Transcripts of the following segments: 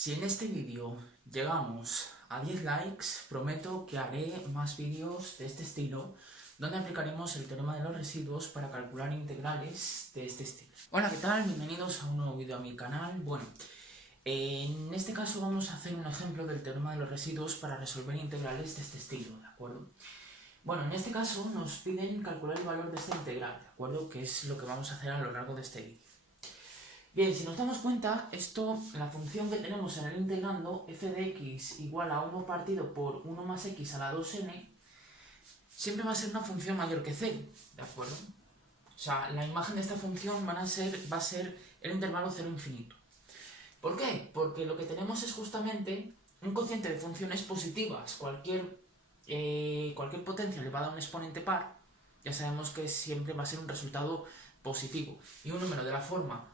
Si en este vídeo llegamos a 10 likes, prometo que haré más vídeos de este estilo, donde aplicaremos el teorema de los residuos para calcular integrales de este estilo. Hola, ¿qué tal? Bienvenidos a un nuevo vídeo a mi canal. Bueno, en este caso vamos a hacer un ejemplo del teorema de los residuos para resolver integrales de este estilo, ¿de acuerdo? Bueno, en este caso nos piden calcular el valor de esta integral, ¿de acuerdo? Que es lo que vamos a hacer a lo largo de este vídeo. Bien, si nos damos cuenta, la función que tenemos en el integrando, f de x igual a 1 partido por 1 más x a la 2n, siempre va a ser una función mayor que 0, ¿de acuerdo? O sea, la imagen de esta función va a ser el intervalo 0 infinito. ¿Por qué? Porque lo que tenemos es justamente un cociente de funciones positivas. Cualquier potencia elevada a un exponente par, ya sabemos que siempre va a ser un resultado positivo. Y un número de la forma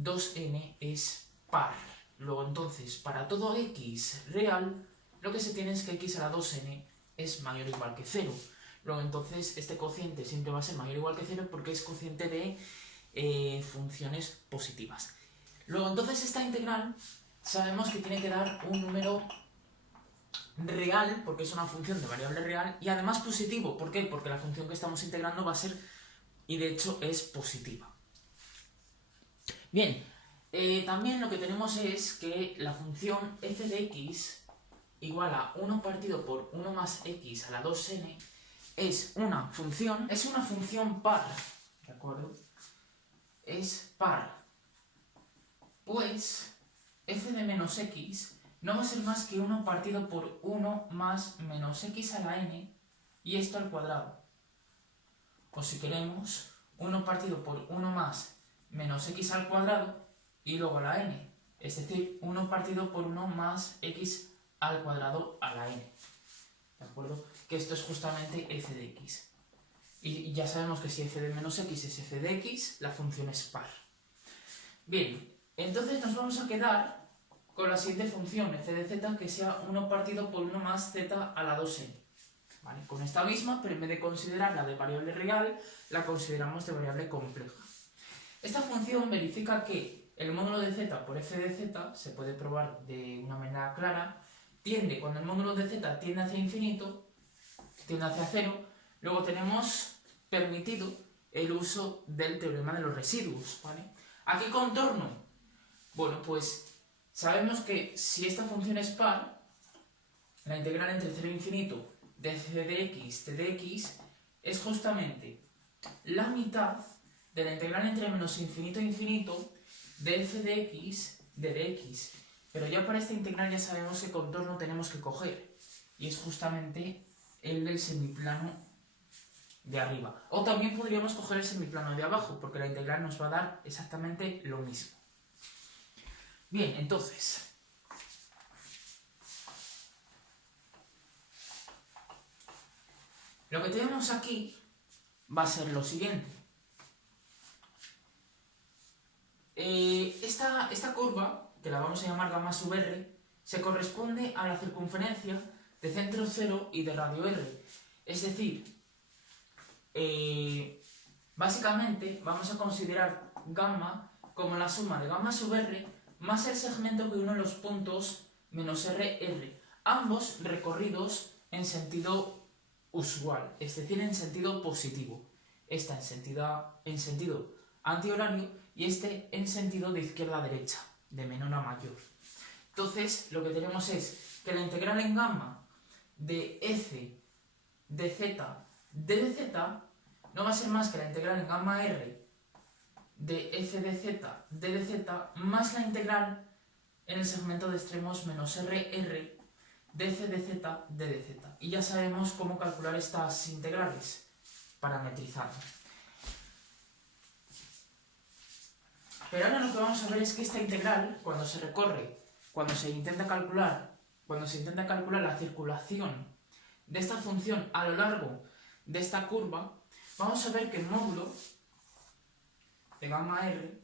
2n es par. Luego entonces, para todo x real, lo que se tiene es que x a la 2n es mayor o igual que 0. Luego entonces, este cociente siempre va a ser mayor o igual que 0 porque es cociente de funciones positivas. Luego entonces, esta integral sabemos que tiene que dar un número real, porque es una función de variable real, y además positivo. ¿Por qué? Porque la función que estamos integrando va a ser, y de hecho es positiva. Bien, también lo que tenemos es que la función f de x igual a 1 partido por 1 más x a la 2n es una función par, ¿de acuerdo? Es par, pues f de menos x no va a ser más que 1 partido por 1 más menos x a la n y esto al cuadrado. O si queremos, 1 partido por 1 más menos x al cuadrado y luego a la n, es decir, 1 partido por 1 más x al cuadrado a la n, ¿de acuerdo? Que esto es justamente f de x. Y ya sabemos que si f de menos x es f de x, la función es par. Bien, entonces nos vamos a quedar con la siguiente función, f de z, que sea 1 partido por 1 más z a la 2n. ¿Vale? Con esta misma, pero en vez de considerarla de variable real, la consideramos de variable compleja. Esta función verifica que el módulo de z por f de z, se puede probar de una manera clara, cuando el módulo de z tiende hacia infinito, tiende hacia 0, luego tenemos permitido el uso del teorema de los residuos, ¿vale? ¿A qué contorno? Bueno, pues sabemos que si esta función es par, la integral entre 0 e infinito de f de x t de x es justamente la mitad de la integral entre menos infinito e infinito de f de x de dx. Pero ya para esta integral ya sabemos qué contorno tenemos que coger, y es justamente el del semiplano de arriba. O también podríamos coger el semiplano de abajo, porque la integral nos va a dar exactamente lo mismo. Bien, entonces, lo que tenemos aquí va a ser lo siguiente. Esta curva, que la vamos a llamar gamma sub r, se corresponde a la circunferencia de centro 0 y de radio r. Es decir, básicamente vamos a considerar gamma como la suma de gamma sub r más el segmento que une los puntos menos r. Ambos recorridos en sentido usual, es decir, en sentido positivo. Esta en sentido antihorario y este en sentido de izquierda a derecha, de menor a mayor. Entonces, lo que tenemos es que la integral en gamma de f de z d de z no va a ser más que la integral en gamma r de f de z d de z más la integral en el segmento de extremos menos r de f de z d de z. Y ya sabemos cómo calcular estas integrales parametrizadas. Pero ahora lo que vamos a ver es que esta integral, cuando se intenta calcular la circulación de esta función a lo largo de esta curva, vamos a ver que el módulo de gamma r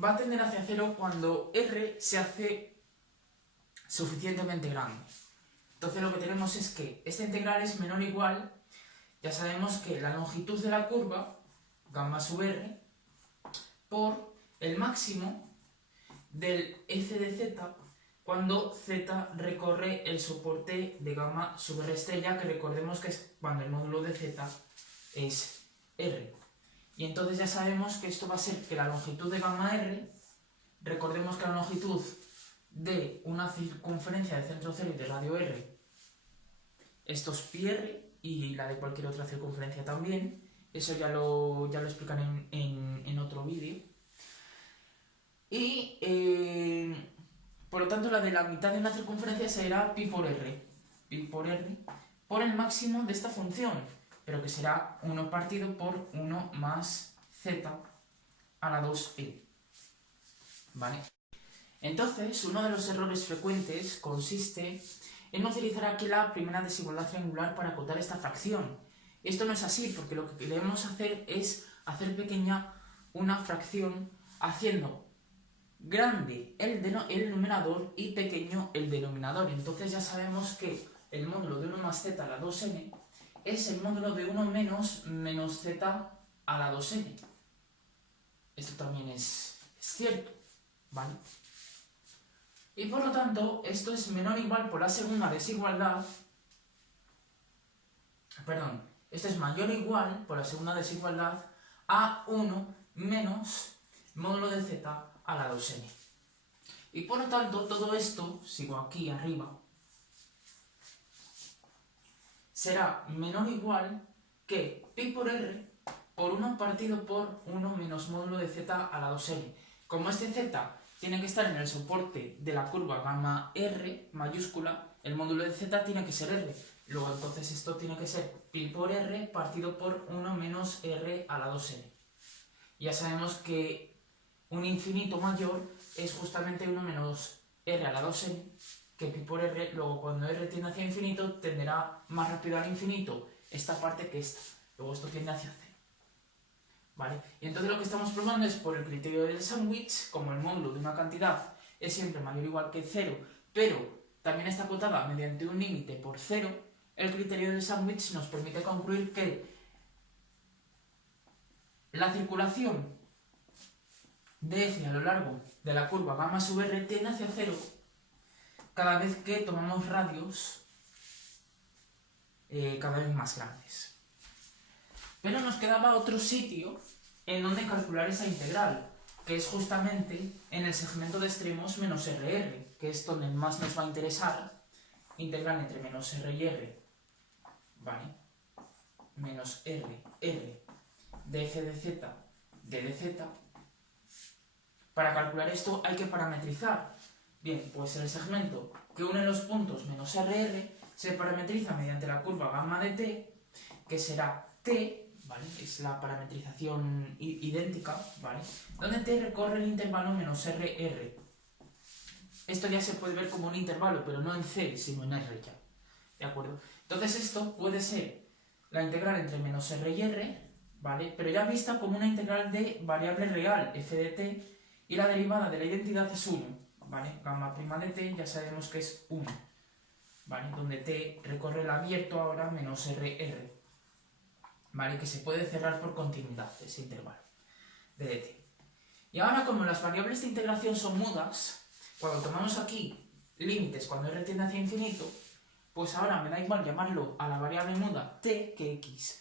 va a tender hacia 0 cuando r se hace suficientemente grande. Entonces lo que tenemos es que esta integral es menor o igual, ya sabemos que la longitud de la curva, gamma sub r, por el máximo del f de z cuando z recorre el soporte de gamma sub r estrella, que recordemos que es cuando el módulo de z es r. Y entonces ya sabemos que esto va a ser que la longitud de gamma r, recordemos que la longitud de una circunferencia de centro cero y de radio r, esto es pi r, y la de cualquier otra circunferencia también, eso ya lo explicaré en otro vídeo. Y por lo tanto la de la mitad de una circunferencia será pi por r por el máximo de esta función, pero que será 1 partido por 1 más z a la 2e. ¿Vale? Entonces, uno de los errores frecuentes consiste en utilizar aquí la primera desigualdad triangular para acotar esta fracción. Esto no es así, porque lo que queremos hacer es hacer pequeña una fracción haciendo grande el numerador y pequeño el denominador. Entonces ya sabemos que el módulo de 1 más z a la 2n es el módulo de 1 menos z a la 2n. Esto también es cierto, ¿vale? Y por lo tanto, esto es menor o igual por la segunda desigualdad, perdón, esto es mayor o igual por la segunda desigualdad a 1 menos módulo de z a la 2n. Y por lo tanto, todo esto, sigo aquí arriba, será menor o igual que pi por r por 1 partido por 1 menos módulo de z a la 2n. Como este z tiene que estar en el soporte de la curva gamma r mayúscula, el módulo de z tiene que ser r. Luego entonces esto tiene que ser pi por r partido por 1 menos r a la 2n. Ya sabemos que un infinito mayor es justamente 1 menos r a la 2n que pi por r. Luego cuando r tiende hacia infinito tenderá más rápido al infinito esta parte que esta. Luego esto tiende hacia 0. ¿Vale? Y entonces lo que estamos probando es por el criterio del sándwich, como el módulo de una cantidad es siempre mayor o igual que 0, pero también está acotada mediante un límite por 0, el criterio del sándwich nos permite concluir que la circulación de f a lo largo de la curva gamma sub r tiende hacia 0 cada vez que tomamos radios cada vez más grandes. Pero nos quedaba otro sitio en donde calcular esa integral, que es justamente en el segmento de extremos menos RR, que es donde más nos va a interesar, integral entre menos R y R, ¿vale? Menos R de f de z de dz. Para calcular esto hay que parametrizar. Bien, pues el segmento que une los puntos menos RR se parametriza mediante la curva gamma de t, que será t, ¿vale? Es la parametrización idéntica, ¿vale? Donde t recorre el intervalo menos RR. Esto ya se puede ver como un intervalo, pero no en c, sino en r ya. ¿De acuerdo? Entonces esto puede ser la integral entre menos r y r, ¿vale? Pero ya vista como una integral de variable real, f de t, y la derivada de la identidad es 1, ¿vale? Gamma prima de t ya sabemos que es 1, ¿vale? Donde t recorre el abierto ahora menos RR. ¿Vale? Que se puede cerrar por continuidad ese intervalo de dt. Y ahora, como las variables de integración son mudas, cuando tomamos aquí límites cuando r tiende hacia infinito, pues ahora me da igual llamarlo a la variable muda t que x.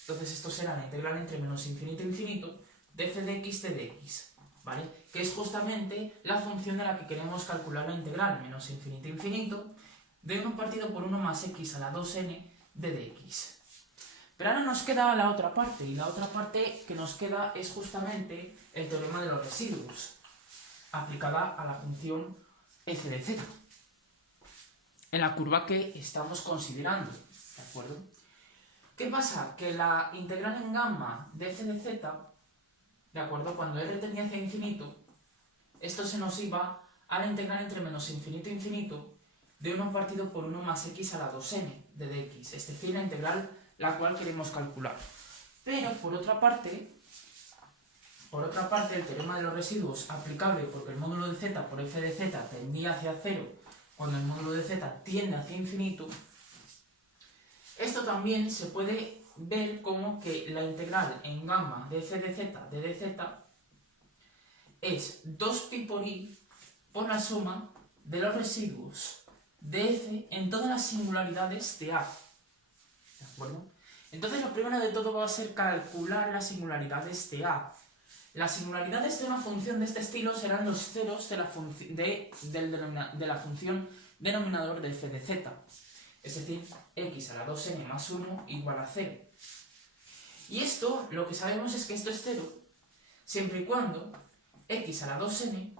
Entonces esto será la integral entre menos infinito e infinito de f de x de dx, ¿vale? Que es justamente la función de la que queremos calcular la integral menos infinito e infinito de 1 partido por 1 más x a la 2n de dx. Pero ahora nos queda la otra parte, y la otra parte que nos queda es justamente el teorema de los residuos, aplicada a la función f de z, en la curva que estamos considerando, ¿de acuerdo? ¿Qué pasa? Que la integral en gamma de f de z, ¿de acuerdo? Cuando r tendía hacia infinito, esto se nos iba a la integral entre menos infinito e infinito de 1 partido por 1 más x a la 2n de dx, es decir, la integral la cual queremos calcular. Pero por otra parte, el teorema de los residuos aplicable porque el módulo de z por f de z tendía hacia 0 cuando el módulo de z tiende hacia infinito, esto también se puede ver como que la integral en gamma de f de z de dz es 2pi por i por la suma de los residuos de f en todas las singularidades de A. ¿De acuerdo? Entonces lo primero de todo va a ser calcular las singularidades de A. Las singularidades de una función de este estilo serán los ceros de la función denominador de f de z. Es decir, x a la 2n más 1 igual a 0. Y esto, lo que sabemos es que esto es 0, siempre y cuando x a la 2n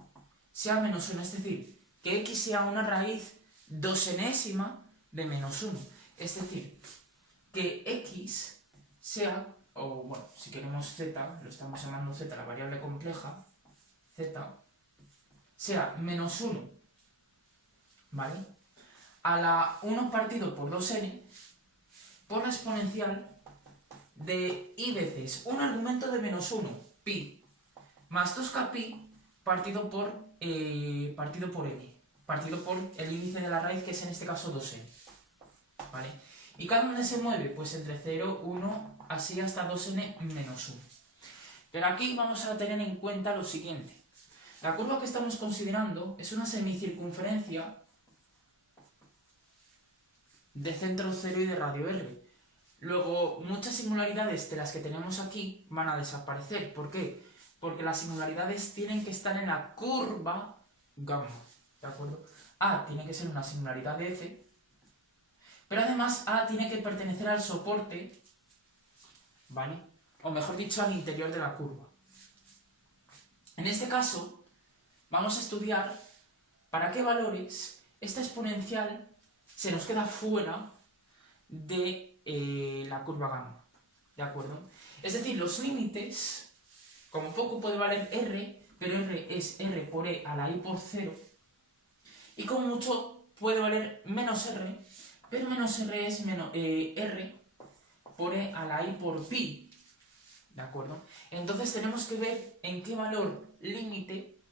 sea menos 1, es decir, que x sea una raíz 2enésima de menos 1. Es decir, que x sea, o bueno, si queremos z, lo estamos llamando z, la variable compleja, z, sea menos 1, ¿vale? A la 1 partido por 2n por la exponencial de i veces un argumento de menos 1, pi, más 2k pi partido por n, partido por el índice de la raíz, que es en este caso 2n, ¿vale? ¿Y cada dónde se mueve? Pues entre 0, 1, así hasta 2n menos 1. Pero aquí vamos a tener en cuenta lo siguiente. La curva que estamos considerando es una semicircunferencia de centro 0 y de radio r. Luego, muchas singularidades de las que tenemos aquí van a desaparecer. ¿Por qué? Porque las singularidades tienen que estar en la curva gamma, ¿de acuerdo? A tiene que ser una singularidad de f, pero además A tiene que pertenecer al soporte, ¿vale? O mejor dicho, al interior de la curva. En este caso, vamos a estudiar para qué valores esta exponencial se nos queda fuera de la curva gamma, ¿de acuerdo? Es decir, los límites, como poco puede valer r, pero r es r por e a la i por 0, y como mucho puede valer menos r, pero menos r es r por e a la i por pi, ¿de acuerdo? Entonces tenemos que ver en qué valor límite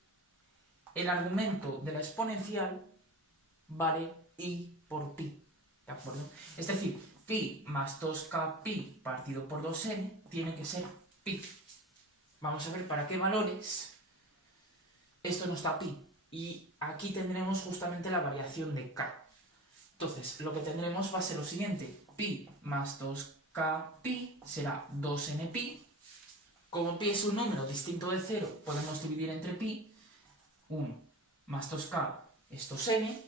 el argumento de la exponencial vale i por pi, ¿de acuerdo? Es decir, pi más 2k pi partido por 2n tiene que ser pi. Vamos a ver para qué valores esto nos da pi. Y aquí tendremos justamente la variación de k. Entonces, lo que tendremos va a ser lo siguiente. Pi más 2k pi será 2n pi. Como pi es un número distinto de 0, podemos dividir entre pi. 1 más 2k es 2n.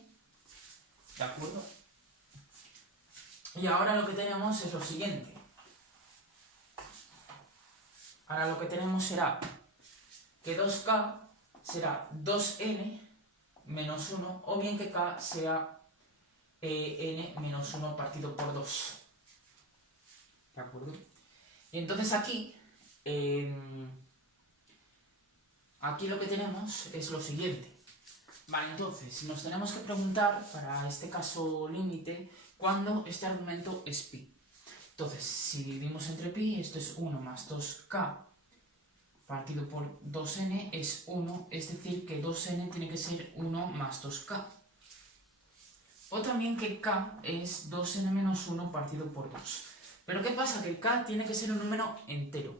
¿De acuerdo? Y ahora lo que tenemos es lo siguiente. Ahora lo que tenemos será que 2k será 2n menos 1, o bien que k sea n menos 1 partido por 2. ¿De acuerdo? Y entonces aquí lo que tenemos es lo siguiente. Vale, entonces nos tenemos que preguntar, para este caso límite, cuándo este argumento es pi. Entonces, si dividimos entre pi, esto es 1 más 2k partido por 2n es 1, es decir, que 2n tiene que ser 1 más 2k. O también que k es 2n menos 1 partido por 2. Pero ¿qué pasa? Que k tiene que ser un número entero.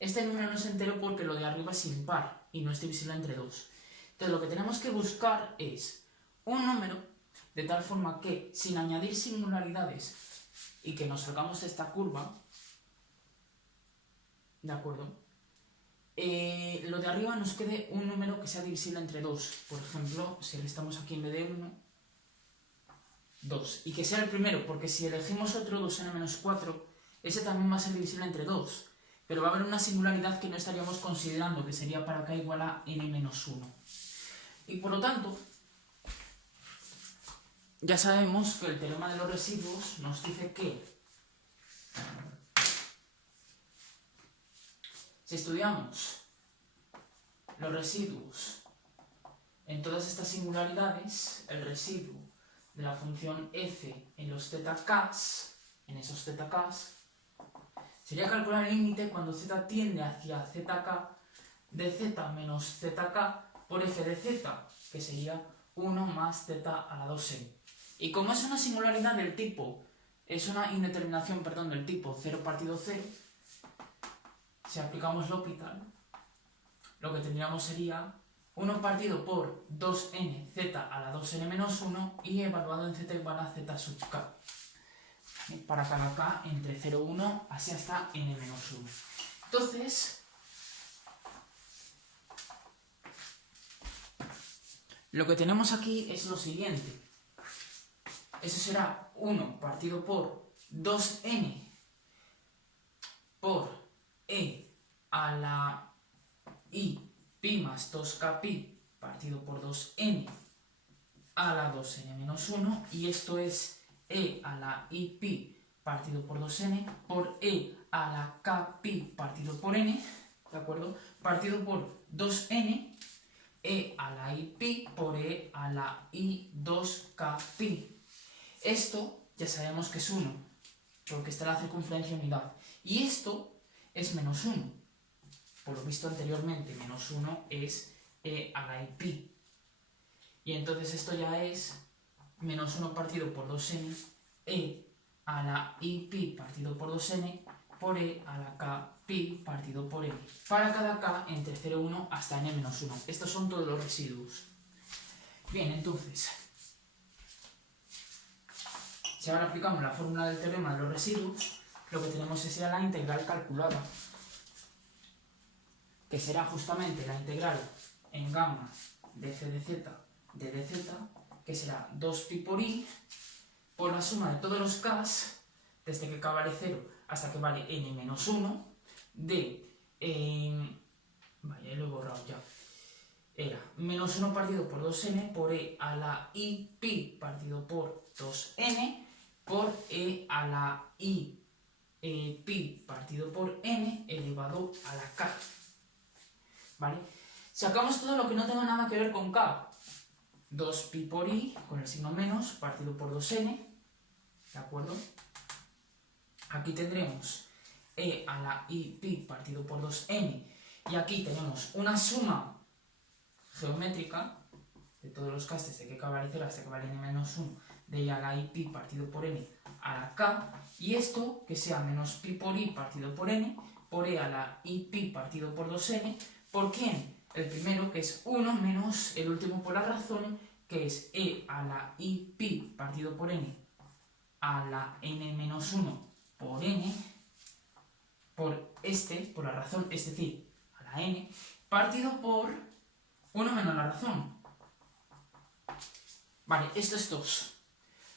Este número no es entero porque lo de arriba es impar y no es divisible entre 2. Entonces lo que tenemos que buscar es un número de tal forma que, sin añadir singularidades y que nos salgamos de esta curva, ¿de acuerdo? Lo de arriba nos quede un número que sea divisible entre 2. Por ejemplo, si estamos aquí en vez de 1, 2. Y que sea el primero, porque si elegimos otro 2n menos 4, ese también va a ser divisible entre 2. Pero va a haber una singularidad que no estaríamos considerando, que sería para k igual a n menos 1. Y por lo tanto, ya sabemos que el teorema de los residuos nos dice que si estudiamos los residuos en todas estas singularidades, el residuo de la función f en los zk's, en esos zk's, sería calcular el límite cuando z tiende hacia zk de z menos zk por f de z, que sería 1 más z a la 2n. Y como es una singularidad del tipo, es una indeterminación, perdón, del tipo 0 partido 0, si aplicamos L'Hopital, lo que tendríamos sería 1 partido por 2nz a la 2n menos 1 y evaluado en z igual a z sub k. Para cada k entre 0 y 1, así hasta n menos 1. Entonces, lo que tenemos aquí es lo siguiente. Eso será 1 partido por 2n por e a la i pi más 2k pi partido por 2n a la 2n menos 1, y esto es e a la i pi partido por 2n por e a la k pi partido por n, ¿de acuerdo? Partido por 2n e a la i pi por e a la i 2k pi. Esto ya sabemos que es 1, porque está la circunferencia unidad. Y esto es menos 1. Por lo visto anteriormente, menos 1 es e a la i pi. Y entonces esto ya es menos 1 partido por 2n e a la i pi partido por 2n por e a la k pi partido por n. Para cada k entre 0 y 1 hasta n menos 1. Estos son todos los residuos. Bien, entonces, si ahora aplicamos la fórmula del teorema de los residuos, lo que tenemos es ya la integral calculada, que será justamente la integral en gamma de f de z de dz, que será 2pi por i, por la suma de todos los k's, desde que k vale 0 hasta que vale n menos 1, de... vaya, lo he borrado ya. Era menos 1 partido por 2n por e a la i pi partido por 2n por e a la i pi partido por n elevado a la k. ¿Vale? Sacamos todo lo que no tenga nada que ver con k. 2pi por i con el signo menos partido por 2n, ¿de acuerdo? Aquí tendremos e a la i pi partido por 2n, y aquí tenemos una suma geométrica de todos los k desde que k vale 0 hasta que vale n menos 1 de e a la i pi partido por n a la k, y esto que sea menos pi por i partido por n por e a la i pi partido por 2n, ¿por quién? El primero, que es 1, menos el último por la razón, que es e a la i pi partido por n a la n menos 1 por n, por la razón, es decir, a la n, partido por 1 menos la razón. Vale, esto es 2,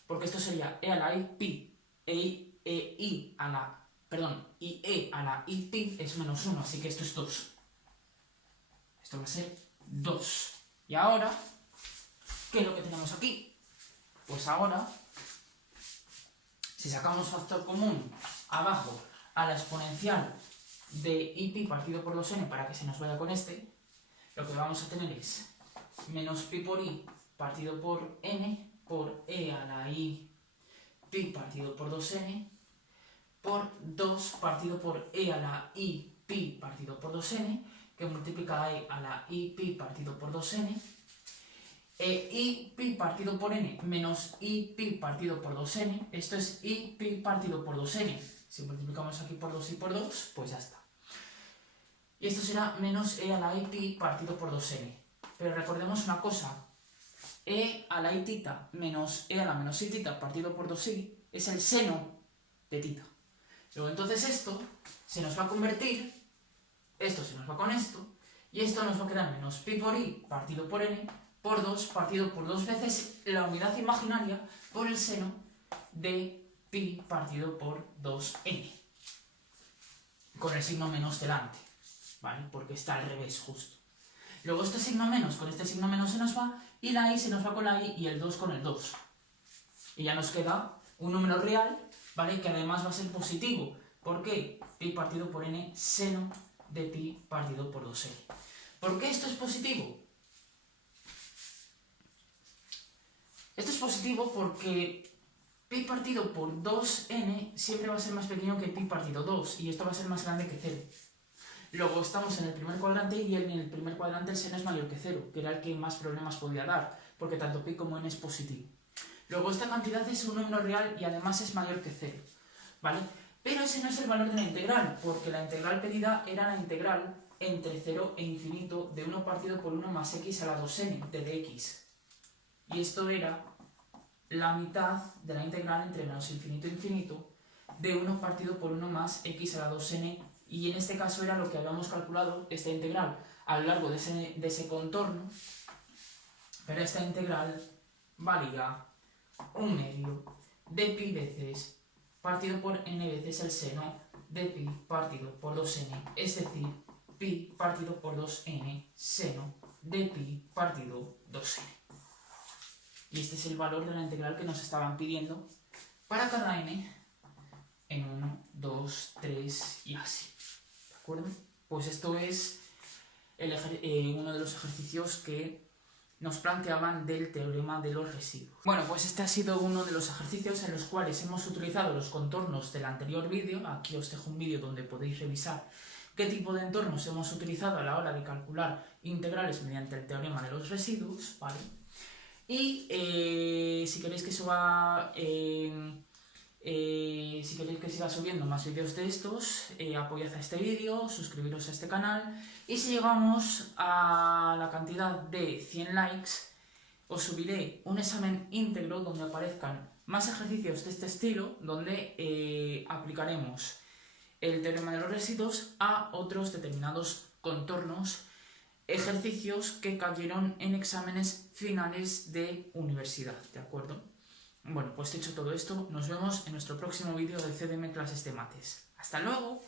porque esto sería e a la i pi, y e a la i pi es menos 1, así que esto es 2. Esto va a ser 2. Y ahora, ¿qué es lo que tenemos aquí? Pues ahora, si sacamos factor común abajo a la exponencial de i pi partido por 2n para que se nos vaya con este, lo que vamos a tener es menos pi por i partido por n por e a la i pi partido por 2n por 2 partido por e a la i pi partido por 2n, que multiplica a e a la i pi partido por 2n, i pi partido por n menos i pi partido por 2n, esto es i pi partido por 2n. Si multiplicamos aquí por 2 y por 2, pues ya está. Y esto será menos e a la i pi partido por 2n. Pero recordemos una cosa, e a la i tita menos e a la menos i tita partido por 2i es el seno de tita. Luego entonces esto se nos va a convertir, esto se nos va con esto, y esto nos va a quedar menos pi por i partido por n por 2 partido por 2 veces la unidad imaginaria por el seno de pi partido por 2n. Con el signo menos delante, ¿vale? Porque está al revés justo. Luego este signo menos con este signo menos se nos va, y la i se nos va con la i y el 2 con el 2. Y ya nos queda un número real, ¿vale? Que además va a ser positivo. ¿Por qué? Pi partido por n seno de pi partido por 2n. ¿Por qué esto es positivo? Esto es positivo porque pi partido por 2n siempre va a ser más pequeño que pi partido 2, y esto va a ser más grande que 0. Luego estamos en el primer cuadrante, y en el primer cuadrante el seno es mayor que 0, que era el que más problemas podía dar, porque tanto pi como n es positivo. Luego esta cantidad es un número real y además es mayor que 0, ¿vale? Pero ese no es el valor de la integral, porque la integral pedida era la integral entre 0 e infinito de 1 partido por 1 más x a la 2n de dx. Y esto era la mitad de la integral entre menos infinito e infinito de 1 partido por 1 más x a la 2n, y en este caso era lo que habíamos calculado, esta integral, a lo largo de ese contorno, pero esta integral valía 1/2 de pi veces partido por n veces el seno de pi partido por 2n, es decir, pi partido por 2n seno de pi partido 2n. Y este es el valor de la integral que nos estaban pidiendo para cada n en 1, 2, 3 y así. ¿De acuerdo? Pues esto es uno de los ejercicios que nos planteaban del teorema de los residuos. Bueno, pues este ha sido uno de los ejercicios en los cuales hemos utilizado los contornos del anterior vídeo. Aquí os dejo un vídeo donde podéis revisar qué tipo de entornos hemos utilizado a la hora de calcular integrales mediante el teorema de los residuos, ¿vale? Y si queréis que siga subiendo más vídeos de estos, apoyad a este vídeo, suscribiros a este canal, y si llegamos a la cantidad de 100 likes, os subiré un examen íntegro donde aparezcan más ejercicios de este estilo, donde aplicaremos el teorema de los residuos a otros determinados contornos, ejercicios que cayeron en exámenes finales de universidad, ¿de acuerdo? Bueno, pues dicho todo esto, nos vemos en nuestro próximo vídeo de CDM Clases de Mates. ¡Hasta luego!